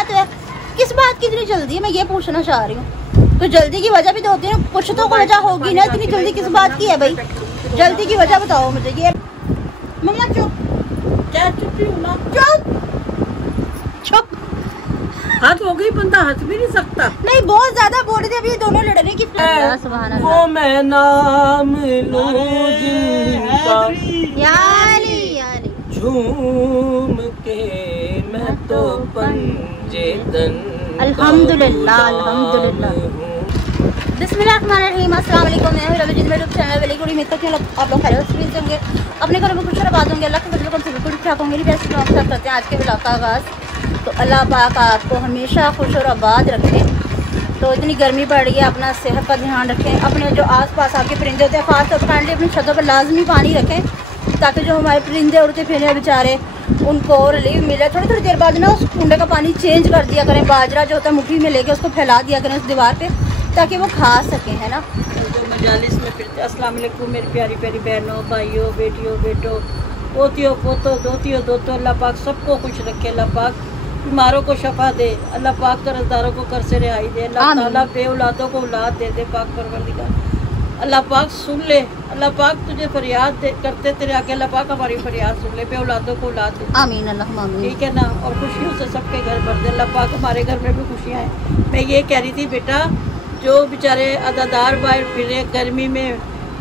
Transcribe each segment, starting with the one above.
आना तो है। किस बात की इतनी जल्दी है, मैं ये पूछना चाह रही हूँ। तो जल्दी की वजह भी तो होती है, कुछ तो वजह होगी ना, इतनी जल्दी किस बात की है भाई? जल्दी की वजह बताओ मुझे। ये मम्मा चुप, क्या चुप हूँ ना? चुप चुप। हाथ हो गई, बंदा हंस भी नहीं सकता। नहीं, बहुत ज्यादा बोल रहे थे अभी ये दोनों लड़ने की। वो मैं नाम लूं जिनका झूम के मैं तो पंजेतन। अल्हम्दुलिल्लाह अल्हम्दुलिल्लाह। बिस्मिल्लाहिर्रहमानिर्रहीम। अस्सलाम वालेकुम। मैं हूं रवि यूट्यूब चैनल वाली गुड़ी। उम्मीद करती हूं आप लोग खैरियत से होंगे, अपने घरों में खुश आबाद होंगे। अल्लाह के फजल से बिल्कुल ठीक ठाक होंगे। मेरी बेस्ट ब्लॉग सब करते हैं आज के ब्लॉग का आगाज़। तो अल्लाह पाक आपको हमेशा खुश और आबाद रखें। तो इतनी गर्मी पड़ रही है, अपना सेहत का ध्यान रखें। अपने जो आसपास आपके परिंदे होते हैं खासतौर पर काइंडली अपनी छतों पर लाजमी पानी रखें, ताकि जो हमारे परिंदे उड़ते फिरने बेचारे उनको रिलीफ मिले। थोड़ी थोड़ी देर बाद ना उस कुंडे का पानी चेंज कर दिया करें। बाजरा जो होता है मुट्ठी में लेके उसको फैला दिया करें उस दीवार पे, ताकि वो खा सकें, है ना। जो मजालिस में फिरते, अस्सलाम वालेकुम मेरी प्यारी प्यारी बहनों, भाइयों, बेटियों, बेटों, पोतियों, पोतों, दोतियों, दोतों। अल्लाह पाक सबको खुश रखे। अल्लाह पाक बीमारों को शफा दे। अल्लाह पाक कर्जदारों को कर्ज से रिहाई दे। अल्लाह ताला बे औलादों को औलाद दे दे। पाक परवरदिगार अल्लाह पाक सुन ले। अल्लाह पाक तुझे फरियाद करते तेरे आगे, अल्लाह पाक हमारी फरियाद सुन ले। बे औलादों को औलाद दे। आमीन अल्लाह आमीन। ठीक है ना। और खुशियों से सबके घर भर दे। अल्लाह पाक हमारे घर में भी खुशियाँ हैं। मैं ये कह रही थी बेटा, जो बेचारे अदादार बाहर फिरे, गर्मी में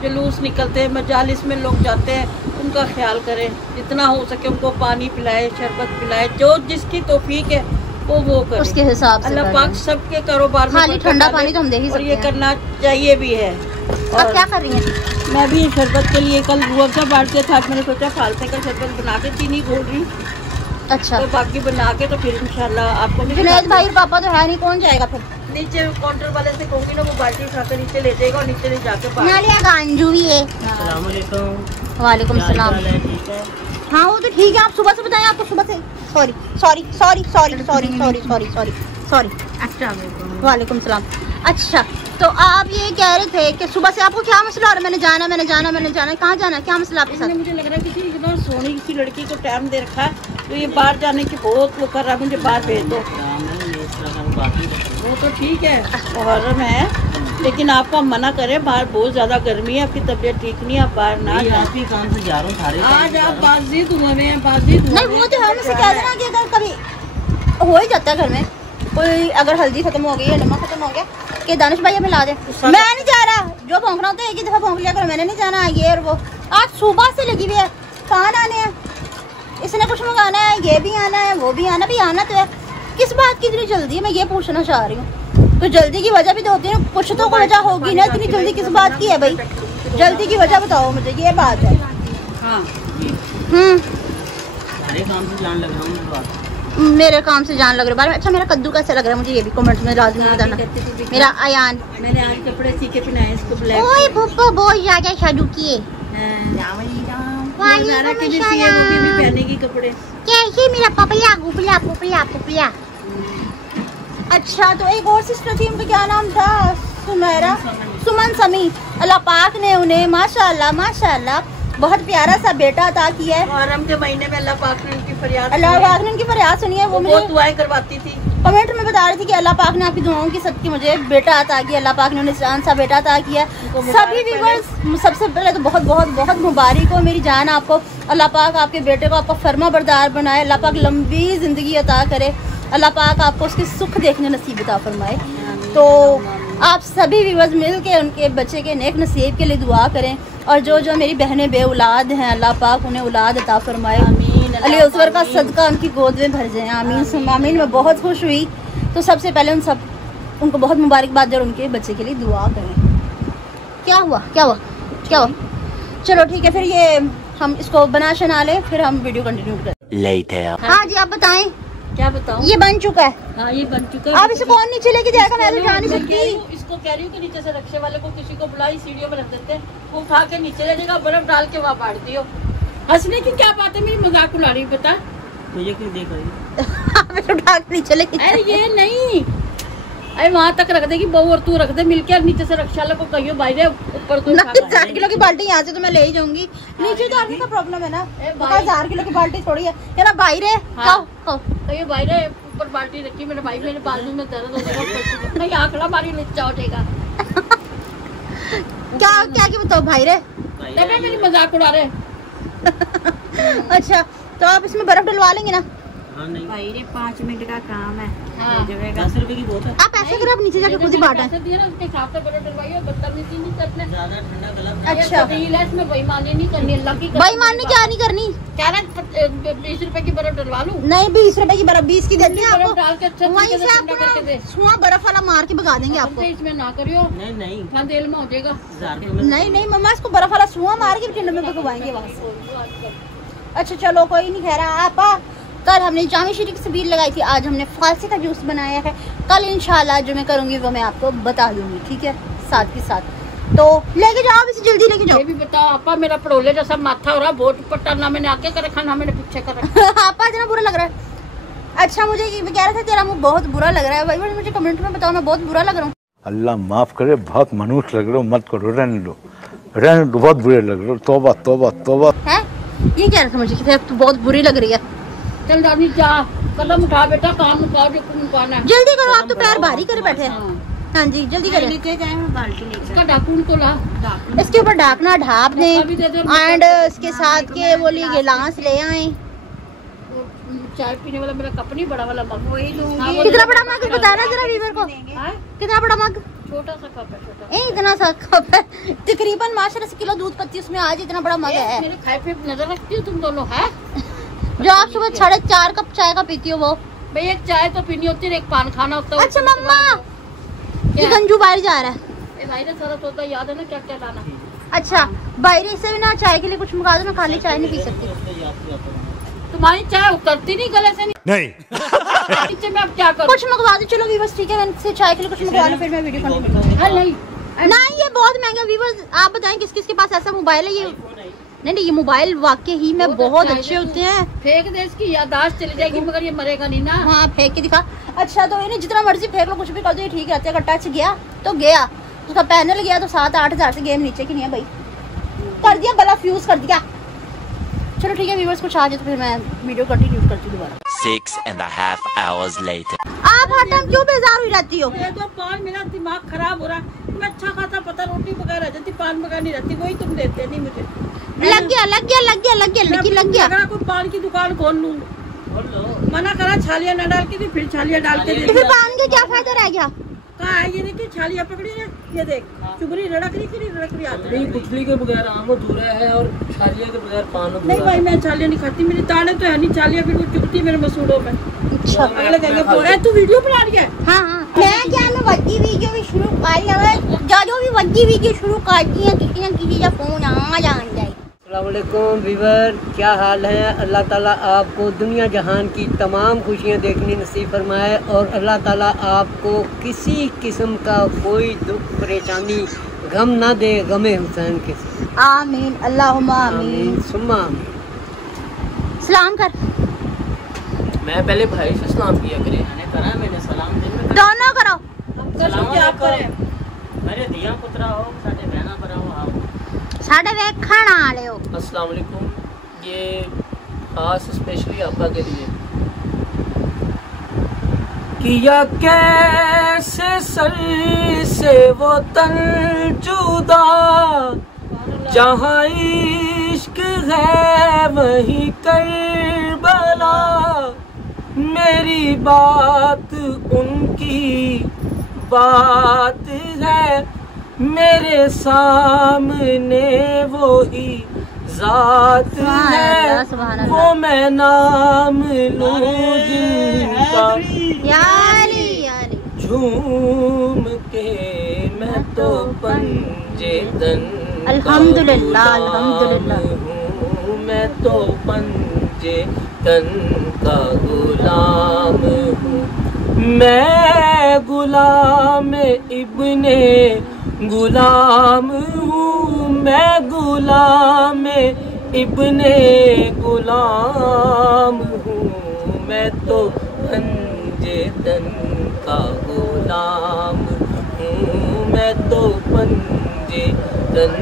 जुलूस निकलते हैं, मजालिस में लोग जाते हैं, उनका ख्याल करें। जितना हो सके उनको पानी पिलाए, शरबत पिलाए, जो जिसकी तौफीक है वो करे, उसके हिसाब से। अल्लाह पाक सबके कारोबार में ठंडा पानी तो हम दे ही सकते हैं, और ये करना चाहिए भी है। और क्या कर रही हैं? मैं भी शरबत के लिए कल रूअफ़ज़ा बांटते था, मैंने सोचा फालते का शरबत बना के चीनी घोल रही। अच्छा, तो बाकी बना के तो फिर इंशाल्लाह आपको भी। जुनैद भाई और पापा तो है नहीं, कौन जाएगा फिर? नीचे काउंटर वाले से कहूँगी ना, वो बाल्टी उठा कर नीचे ले जाएगा और नीचे ले जाकर गांजू भी है। वालेकुम सलाम। हाँ वो तो ठीक है। आप सुबह से बताएं, आपको सुबह से sorry sorry sorry sorry sorry sorry sorry sorry sorry. वालेकुम सलाम। अच्छा, तो आप ये कह रहे थे कि सुबह से आपको क्या मसला? और मैंने जाना कहाँ जाना, क्या मसला आपके साथ? मुझे लग रहा है किसी इतना सोनी किसी लड़की को टाइम दे रखा है, तो ये बाहर जाने की बहुत वो कर रहा है, मुझे बाहर भेज दो। वो तो ठीक है, मुहर्रम है, लेकिन आपको मना करें, बाहर बहुत ज्यादा गर्मी है, आपकी तबीयत ठीक नहीं है, आप बाहर ना जाए। काम से जा रहा हूँ। आज आप बातचीत हुए हैं, बातचीत नहीं, वो तो है, मुझसे कह देना कि अगर कभी हो ही जाता है घर में कोई, अगर हल्दी खत्म हो गई या नमक खत्म हो गया, कि दानिश भाई हमें ला दे। मैं नहीं जा रहा, जो भौंकना होता है एक ही दफा भौंक लिया करो, मैंने नहीं जाना। ये और वो आज सुबह से लगी हुई है, कहाँ आने हैं, इसने कुछ मंगाना है, ये भी आना है, वो भी आना, भी आना तो है। किस बात की इतनी जल्दी है, मैं ये पूछना चाह रही हूँ। तो जल्दी की वजह भी तो होती है, कुछ तो वजह होगी ना, इतनी जल्दी किस बात की है भाई? जल्दी की वजह बताओ मुझे, ये बात है। हाँ। काम से जान लग रहा हूँ। मेरे काम से जान लग रहा है। अच्छा, मेरा कद्दू कैसे लग रहा है मुझे ये भी कमेंट में लाजमी बताना। मेरा अयान, मैंने आज कपड़े सीखे पहनाए इसको ब्लैक। ओए पप्पा बहुत ज्यादा शादू किए। पहने की कपड़े कैसे मेरा पपया गुपला पुपला पुपला। अच्छा, तो एक और सिस्टर थी, उनका क्या नाम था? सुमेरा, सुमन समी। अल्लाह पाक ने उन्हें माशाअल्लाह माशाअल्लाह बहुत प्यारा सा बेटा अता किया है। मुहर्रम के महीने में अल्लाह पाक ने उनकी फरियाद सुनी है। वो मुझे दुआएं करवाती थी, कमेंट में बता रही थी कि अल्लाह पाक ने आपकी दुआओं की सदके मुझे बेटा अता किया। अल्लाह पाक ने उन्हें जान सा बेटा अता किया। सभी व्यूअर्स, सबसे पहले तो बहुत बहुत बहुत मुबारक हो मेरी जान आपको। अल्लाह पाक आपके बेटे को आपका फर्मा बरदार बनाए। अल्लाह पाक लंबी जिंदगी अता करे। अल्लाह पाक आपको उसके सुख देखने नसीब अता फरमाए। तो आप सभी व्यूअर्स मिल के उनके बच्चे के नेक नसीब के लिए दुआ करें। और जो जो मेरी बहनें बे औलाद हैं, अल्लाह पाक उन्हें औलाद अता फरमाए। अली उसवर का सदका उनकी गोद में भर जाए। आमीन सुम्मा आमीन। मैं बहुत खुश हुई। तो सबसे पहले उनको बहुत मुबारकबाद और उनके बच्चे के लिए दुआ करें। क्या हुआ? चलो ठीक है, फिर ये हम इसको बना शना लें, फिर हम वीडियो कंटिन्यू करें। हाँ जी, आप बताएं। क्या बताऊं? ये बन चुका है। हाँ, ये बन चुका है। आप इसे कौन नीचे लेके जाएगा? मैं तो जा नहीं सकती। इसको कह रही हूँ कि नीचे से रक्शे वाले को किसी को बुलाई, सीढ़ियों में रख देते हैं, वो उठा के नीचे ले जाएगा, बर्फ डाल के वहाँ बांट दियो। हंसने की क्या बात है? मेरी मजाक उड़ा रही बता। तो ये क्यों देख रही है? उठा के नीचे लेके। अरे ये नहीं, अरे वहाँ तक रख देगी बहू और तू रख दे मिलके, और नीचे से रक्षा वाले को कहियो भाई ऊपर तो 1000 किलो की बाल्टी यहाँ से तो मैं ले ही जाऊंगी। नीचे तो आपका प्रॉब्लम है ना, 1000 किलो की बाल्टी थोड़ी है। यार भाई रे, कहियो भाई रे ऊपर बाल्टी रखी मेरे भाई, मेरे बाजू में दर्द हो जाएगा, नहीं आंकड़ा मारी लुच्चा हो जाएगा। क्या क्या की बताओ भाई रे, मेरी मजाक उड़ा रहे। अच्छा तो आप इसमें बर्फ डलवा लेंगे ना? हाँ नहीं भाई रे 5 मिनट का काम है। हाँ। 10 रुपए की बोतल। आप ऐसे करो, आप नीचे जाके खुद ही बांटा। पैसे दिए ना उसके हिसाब से बर्फ डलवाइए, बदतमीजी नहीं करना। ज्यादा ठंडा गला अच्छा। इसमें बेईमानी नहीं करनी, अल्लाह की भाई माननी क्या नहीं करनी, क्या ना 20 रुपए की बर्फ डलवा लूं? नहीं 20 रुपए की बर्फ 20 की देती है बर्फ आपको, डाल के अच्छा वहीं तरीके से से ठंडा करके दे। आपको सुआ बर्फ वाला मार के भगा देंगे आपको। इसमें ना करियो, नहीं नहीं ना तेल में हो जाएगा। 1000 रुपए में नहीं नहीं मम्मा, इसको बर्फ वाला सुआ मार के ठंडे में भगवाएंगे वहाँ से। अच्छा चलो कोई नहीं, कह रहा आप कल हमने जामी शीरी की सबील लगाई थी, आज हमने फालसे का जूस बनाया है। कल इंशाल्लाह जो मैं करूँगी वो मैं आपको बता दूंगी, ठीक है, साथ के साथ। तो लेके जाओ इसे, जल्दी लेके जाओ। ये भी बताओ आपा, मेरा पड़ोले जैसा माथा हो रहा, बहुत पट्टा ना मैंने आगे कर रखा ना मैंने पीछे कर रखा। आपा इतना बुरा लग रहा है। अच्छा मुझे ये कह रहा था तेरा मुँह बहुत बुरा लग रहा है। भाई मुझे कमेंट में बताओ मैं बहुत बुरा लग रहा हूँ? अल्लाह माफ करे, बहुत मनुष्य लग रहे हो, मत करो, रहने दो, रहने दो, बहुत बुरे लग रहे हो, तौबा तौबा तौबा। है ये कह रहा था मुझे कि तू बहुत बुरी लग रही है। चल दादी जा, कदम उठा बेटा, काम मुकाओ जो मुकाना है। जल्दी करो, आप तो पैर भारी करे बैठे हैं। हाँ जी जल्दी करें। लेके जाए मैं बाल्टी लेके। इसका डाकून तो ला, इसके ऊपर ढाकना ढाप मक्का भी दे दें दो, एंड इसके साथ के वो गिलास ले आए। चाय पीने वाला मेरा कप नहीं, बड़ा वाला मग वही लूंगी। हाँ, वो कितना दे- बड़ा मग बताना जरा वीवर को, हाँ? कितना बड़ा मग? छोटा सा कप है, छोटा। इतना सा कप है, तकरीबन माशाल्लाह से किलो दूध पत्ती उसमें आज इतना बड़ा मग है। मेरे खाए पे नजर रखती हो तुम दोनों, है? जो आप सुबह 4.5 कप चाय का पीती हो वो। भाई एक चाय तो पीनी होती है, एक पान खाना होता है। अच्छा मम्मा ये गंजू बाहर जा रहा है। ए भाई ने सारा तोता याद है ना, क्या क्या लाना। अच्छा बाहर से भी ना चाय के लिए कुछ मंगा दो ना, खाली चाय नहीं पी सकती। तुम्हारी चाय उतरती नहीं गले से, नहीं नीचे में अब क्या करूं? कुछ मंगवा दो चलो वीवर्स, ठीक है मैं इनसे चाय के लिए कुछ मंगवा लूं, फिर मैं वीडियो कंटिन्यू करूंगी। हाँ, नहीं नहीं ये बहुत महंगा वीवर्स, आप बताएं किस किस के पास ऐसा मोबाइल है? ये नहीं ये मोबाइल वाकई ही में बहुत अच्छे होते हैं। फेंक दे, इसकी याददाश्त चली जाएगी मगर ये मरेगा नहीं ना। हाँ फेंक के दिखा। अच्छा तो इन्हें जितना मर्जी फेंक लो, कुछ भी कर दो, ये ठीक रहते हैं। अगर टच गया तो गया, उसका पैनल गया तो 7-8 हज़ार से गेम नीचे की नहीं है भाई, कर दिया गला फ्यूज कर दिया। चलो ठीक है व्यूअर्स, कुछ आ जाए तो फिर मैं वीडियो कंटिन्यू करती हूँ दोबारा। 6.5 hours later. आप हर टाइम क्यों बेजार हुई रहती हो? ये तो पान, मेरा दिमाग खराब हो रहा है। मैं अच्छा खाता पता रोटी बगैर रह जाती, पान बगैर नहीं रहती, वही तुम देते नहीं मुझे। लग गया लग गया लग गया लग गया लग गया। अगर कोई पान की दुकान खोल लूं, मना करा छालियां न डाल के दी, फिर छालियां डाल के तो फिर पान के क्या फायदा रह गया? कहाँ है ये? देखिए छालियां पकड़ी है, ये देख चुबरी रड़क रही आता नहीं, गुठली के बगैर आम अधूरा है और छालिया के बगैर पान नहीं अधूरा भाई, है। मैं छालियां नहीं खाती, मेरी दाढ़ें तो है नहीं, छालियां फिर वो चुभती मेरे मसूड़ों में। अच्छा अगले कहेंगे बोल रहा है तू वीडियो बना रही है। हाँ हाँ मैं क्या मैं वज्जी वीडियो भी शुरू कर लिया, जो भी वज्जी वीडियो शुरू कर दी है, किसी न किसी का फोन आ जान जाए। अस्सलामुअलैकुम वीवर, क्या हाल है? अल्लाह ताला आपको दुनिया जहान की तमाम खुशियाँ देखनी नसीब फरमाए और अल्लाह ताला आपको किसी किस्म का कोई दुख परेशानी गम ना दे, गमे हुसैन के साथ। आमीन अल्लाहुम्मा आमीन। सुम्मा आमीन। सलाम कर। मैं पहले भाई से सलाम किया करे, मैंने करा, मैंने सलाम दे दोनों करो। सलाम क्या करें? मेरे दिया पुत्रा हो, साडे बहना भरा हो आओ। साढ़े वे खाना आ रहे हो। अस्सलाम वालेकुम, ये खास स्पेशली आपका के लिए। किया कैसे सर से वो तन जुदा, जहाँ इश्क है वहीं करबला, मेरी बात उनकी बात है, मेरे सामने वो ही जात है, वो मैं नाम लूं जिनका, यारी यारी झूम के मैं तो पंजे तन अल्हम्दुलिल्लाह अल्हम्दुलिल्लाह। हूँ, मैं तो पंजे तन का गुलाम हूँ, मैं गुलाम इब्ने गुलाम हूँ, मैं गुलाम इब्ने गुलाम हूँ, मैं तो पंजे तन का गुलाम हूँ, मैं तो पंजे तन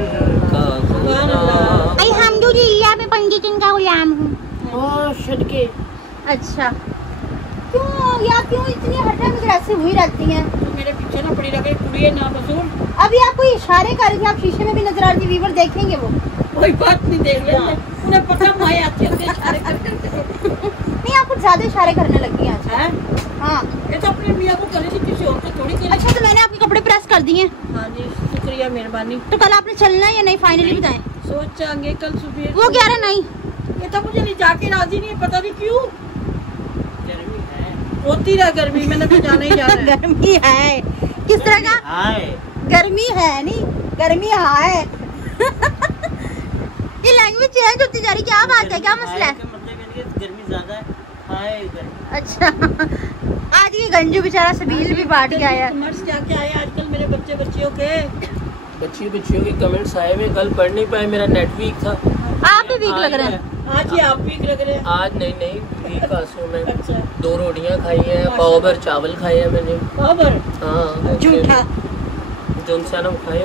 का गुलाम। अल्हम्दुलिल्लाह मैं पंडितन का गुलाम हूँ। और सदके अच्छा क्यों हो गया? आप क्यों इतनी हर टाइम अग्रेसिव हुई रहती हैं? तो मेरे पीछे ना पड़ी लगे कुड़िए ना बसूर। अभी आप कोई इशारे कर रही थी, आप शीशे में भी नजर आ रही थी, व्यूअर देखेंगे वो। कोई बात नहीं, देख लेंगे, उन्हें पता माए आती है इशारे करके। नहीं, आप कुछ ज्यादा इशारे करने लगी हैं आज। हैं? हाँ। ये तो अपने मियाँ को करी थी, किसी और को थोड़ी करी। अच्छा, तो मैंने आपके कपड़े प्रेस कर दिए। हाँ जी, शुक्रिया, मेहरबानी। तो कल आपने चलना है या नहीं, फाइनली बताएं। सोचांगे कल सुबह। वो कह रहे नहीं। ये तो मुझे ले जाके राजी नहीं है, पता नहीं क्यों। होती रहा गर्मी, मैंने तो जाना ही जाना है। गर्मी है, किस तरह का? गर्मी है नहीं, गर्मी है। ये लैंग्वेज चेंज होती जा रही, क्या बात है, क्या मसला है? गर्मी ज्यादा है। अच्छा, आज ये गंजू बेचारा सबील भी बांट गया है। कमेंट्स क्या क्या आए आजकल मेरे बच्चियों के? बच्चियों के कमेंट्स आए हुए, कल पढ़ नहीं पाए, मेरा नेट वीक था। आप भी वीक लग रहे हैं। आज ही आप वीक लग रहे हैं। आज नहीं वीक कासू में अच्छा, 2 रोटियां खाई हैं, पाव भर चावल खाए हैं मैंने। खबर हाँ, झूठा। जो इंसान खाए।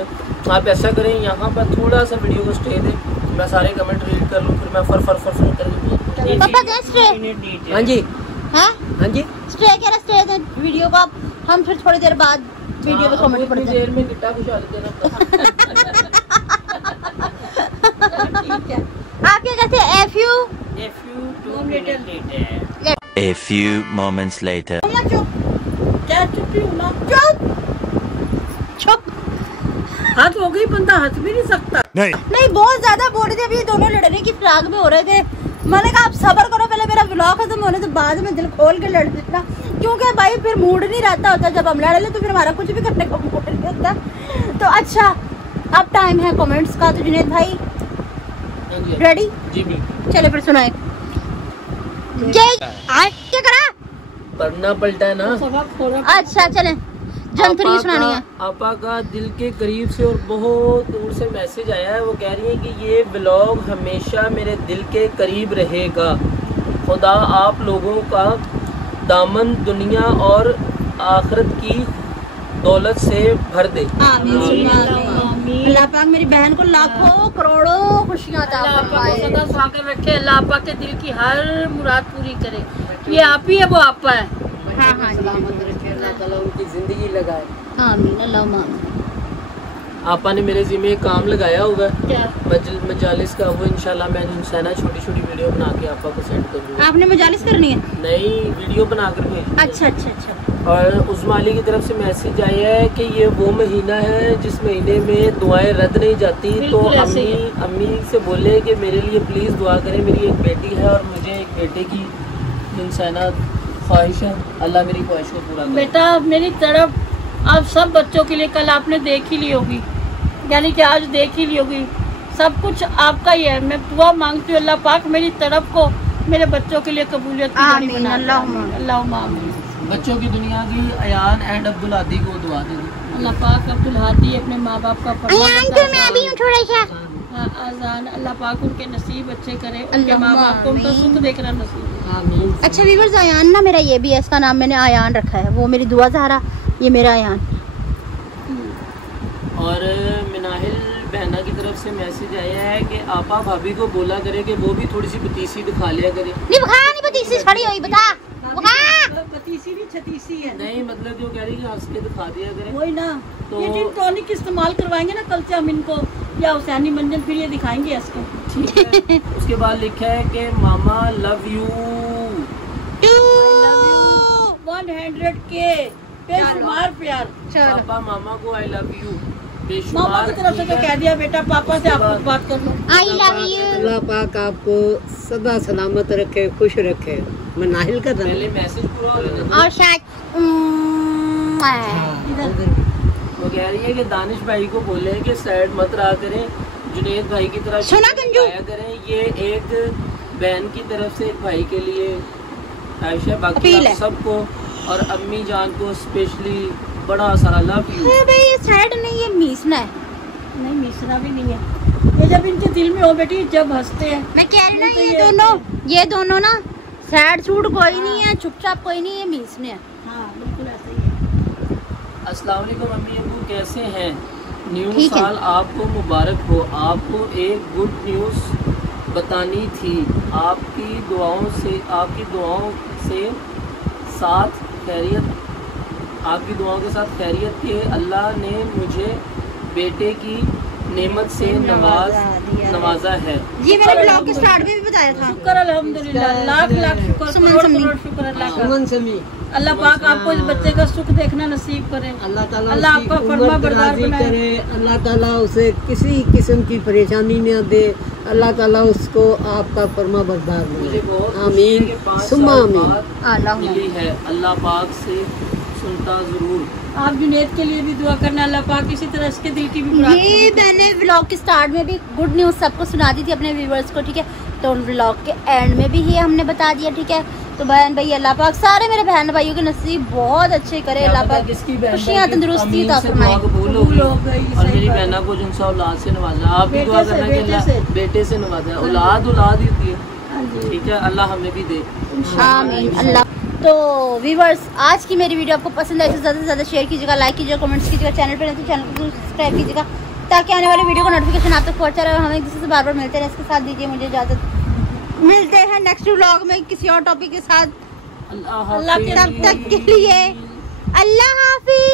आप ऐसा करें, यहाँ पर थोड़ा सा वीडियो को स्टे दें, मैं सारे कमेंट रीड कर लूँ, फिर मैं फर करके। पापा दे स्टे। हाँ जी, हाँ हाँ जी। स्टे कह रहे, स्टे दे वीडियो को। आप हम फिर थोड़ी देर बाद वीडियो पे कमेंट पढ़ते हैं। देर में गिट्टा खुशा देना। ठीक है। आप क्या कहते हैं? A few moments later. क्या चुप हूँ ना? चुप। हाथ हो गई, बंदा हंस भी नहीं सकता। नहीं, बहुत ज्यादा बोल रहे थे। अभी दोनों लड़ने की फिराक में हो रहे थे। मैंने कहा आप सब्र करो, पहले मेरा व्लॉग खत्म होने से बाद में दिल खोल के लड़ देना, क्योंकि भाई फिर मूड नहीं रहता होता। जब हम लड़ ले तो फिर हमारा कुछ भी करने का मूड नहीं होता। तो अच्छा, अब टाइम है कमेंट्स का। तो जुनैद भाई रेडी? जी बिल्कुल। चले फिर सुनाए। क्या करा? पढ़ना पलटा है ना। सबक हो रहा। अच्छा चले, जंतरी सुनानी है। आपा का दिल के करीब से और बहुत दूर से मैसेज आया है। वो कह रही है कि ये व्लॉग हमेशा मेरे दिल के करीब रहेगा। खुदा आप लोगों का दामन दुनिया और आखिरत की दौलत से भर दे। आमीन। अल्लाह पाक मेरी बहन को लाखों करोड़ों खुशियाँ अता अल्लाह आपा को फरमाए। सदा स्वागत रखे, अल्लाह आपा के दिल की हर मुराद पूरी करे। ये आप ही है, वो आपा है। हाँ हाँ जी। अल्लाह ताला उनकी जिंदगी लगाए। आमीन, अल्लाहुम्मा आमीन। आपा ने मेरे ज़िम्मे एक काम लगाया हुआ है क्या? मजालिस का। वो इंशाल्लाह मैं इंसाना छोटी वीडियो बना के आपा को सेंड कर दूँगा। आपने मजालिस करनी है? नई वीडियो बना कर भेज। अच्छा अच्छा अच्छा। और उस माली की तरफ से मैसेज आया है कि ये वो महीना है जिस महीने में दुआएं रद्द नहीं जाती। तो बिल्कुल ऐसे ही है। अम्मी से बोले कि मेरे लिए प्लीज़ दुआ करें, मेरी एक बेटी है और मुझे एक बेटे की इंसाना ख्वाहिश है। अल्लाह मेरी ख्वाहिश को पूरा करे। बेटा मेरी तरफ आप सब बच्चों के लिए कल आपने देख ही ली होगी, यानी कि आज देख ही ली होगी। सब कुछ आपका ही है। मैं दुआ मांगती हूँ अल्लाह पाक मेरी तरफ को मेरे बच्चों के लिए कबूलियत की गाड़ी आमीन, बना दे। अल्लाहुम्मा। अल्लाहुम्मा आमीन। बच्चों की दुनिया की अयान एंड अब्दुल हादी को दुआ दे दी। अल्लाह पाक अब्दुल हादी अपने माँ बाप का मैं भी हूँ थोड़ा सा। आजान, अल्लाह पाक उनके नसीब अच्छे करे, उनके अल्लाहुम्मा माँ बाप को उनका आमीन। सुख देखना नसीब। आमीन। अच्छा व्यूअर्स, आयान ना मेरा ये भी है, इसका नाम मैंने आयान रखा है। वो मेरी दुआ ज़हरा, ये मेरा आयान। और मिनाहिल बहना की तरफ से मैसेज आया है कि आपा भाभी को बोला करे कि वो भी थोड़ी सी पतीसी दिखा लिया करे। नहीं बखा, नहीं पतीसी छड़ी हुई, बता बखा। पतीसी भी छतीसी है। नहीं मतलब जो कह रही है हंस के दिखा दिया करे। वही ना, तो- ये जिन टॉनिक इस्तेमाल करवाएंगे ना कल से हम इनको, या हुसैनी मंजन, फिर ये दिखाएंगे इसको। ठीक है। उसके बाद लिखा है कि मामा लव यू। 100K बेशुमार प्यार। पापा मामा को आई लव यू मामा बेशुमार। की तरफ से तो कह दिया बेटा, पापा से आप खुद बात कर लो। I love you. अल्लाह पाक आपको सदा सलामत रखे, खुश रखे। मनाहिल का धन पहले मैसेज पूरा हो लेना। और शायद वो कह रही है कि दानिश भाई को बोले कि सैड मत रहा करें, जुनेद भाई की तरफ सुना गंजू? आया करें। ये एक बहन की तरफ से एक भाई के लिए आयशा, बाकी अपील है। आप सबको और अम्मी जान को स्पेशली बड़ा सारा लव यू। भाई ये सैड नहीं, ये मीसना है। नहीं मिसना भी नहीं है, ये जब इनके दिल में हो बेटी, जब हंसते हैं। मैं कह रही ना, तो ये दोनों ना सैड सूट कोई नहीं है, चुपचाप कोई नहीं है, मीसने है। हाँ बिल्कुल ऐसे ही है। अस्सलाम वालेकुम अम्मी अब्बू, कैसे हैं? न्यू ठीक है। साल आपको मुबारक हो। आपको एक गुड न्यूज़ बतानी थी। आपकी दुआओं से साथ खैरियत, आपकी दुआओं के साथ खैरियत के अल्लाह ने मुझे बेटे की नेमत से नवाजा है। ये मैंने ब्लॉग के स्टार्ट में भी बताया था। शुक्र अल्हम्दुलिल्लाह, लाख लाख शुक्र, करोड़ करोड़ शुक्र अल्लाह का। अल्लाह पाक आपको इस बच्चे का सुख देखना नसीब करे। अल्लाह ताला अल्लाह आपका फरमा बरदार बनाए। करे। अल्लाह ताला उसे किसी किस्म की परेशानी न दे। अल्लाह ताला उसको आपका फरमा बरदार मुझे बनाए। बहुत आमीन सुम्मा आमीन। मिली है, अल्लाह पाक से सुनता जरूर। आप जुनेद के लिए भी दुआ करना, अल्लाह पाक इसी तरह इसके दिल की भी मुराद। ये मैंने व्लॉग के स्टार्ट में भी गुड न्यूज़ सबको सुना दी थी अपने व्यूवर्स को, ठीक है। तो व्लॉग के एंड में भी ये हमने बता दिया, ठीक है। तो बहन भाई अल्लाह पाक सारे मेरे बहन भाइयों के नसीब बहुत अच्छे करे। अल्लाह पाक खुशियाँ तंदुरुस्ती अता फरमाए। और मेरी बहना को जिनसे औलाद से नवाजा, आप भी दुआ करना कि अल्लाह बेटे से नवाजा। औलाद ही होती है, ठीक है। अल्लाह हमें भी दे, आमीन अल्लाह। तो व्यूवर्स आज की मेरी वीडियो आपको पसंद आई तो ज़्यादा से ज़्यादा शेयर कीजिएगा, लाइक कीजिएगा, कमेंट्स कीजिएगा। चैनल पर नहीं तो चैनल को सब्सक्राइब कीजिएगा ताकि आने वाले वीडियो का नोटिफिकेशन आप तक पहुँचा रहे। हम एक दूसरे से बार बार मिलते रहे। इसके साथ दीजिए मुझे इजाज़त। मिलते हैं नेक्स्ट व्लॉग में किसी और टॉपिक के साथ। अल्लाह तब तक के लिए अल्लाह हाफिज़।